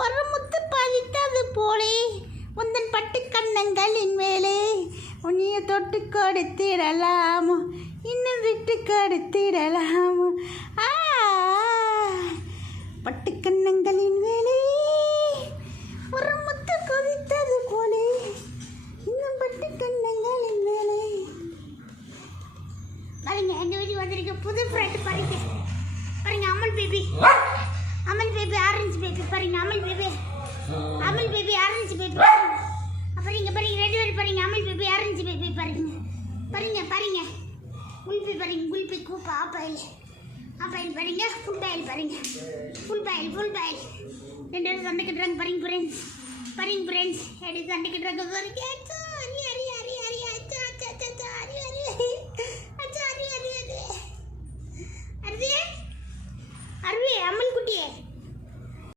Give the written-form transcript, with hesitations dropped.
வரமுத்து பதித்தது போலே உந்தன் பட்டு கண்ணங்களின் மேலே உன்னைய தொட்டு கொடுத்திடலாமோ இன்னும் விட்டு கொடுத்திடலாமோ பட்டு கண்ணங்களின் மேலே வரமுத்து கொதித்தது போலே இன்னும் பட்டு கண்ணங்களின் மேலே. பாருங்க எங்க வீட்டுக்கு வந்திருக்க புது ஃப்ரெண்ட் பாருங்க. பாருங்க அமல் பேபி ஆரஞ்சு பேபி. பாருங்க அமல் பேபி ஆரஞ்சு பேபி. அப்புறம் இங்க பாருங்க ரெண்டு பேர் பாருங்க அமல் பேபி ஆரஞ்சு பேபி. பாருங்க குல்பி பாருங்க குல்பி கூப்பா ஆப்பாயில் பாருங்க ஃபுல் பாயில் ரெண்டு பேரும் சண்டை கட்டுறாங்க. பாருங்க ஃப்ரெண்ட்ஸ் எப்படி சண்டை கட்டுறாங்க.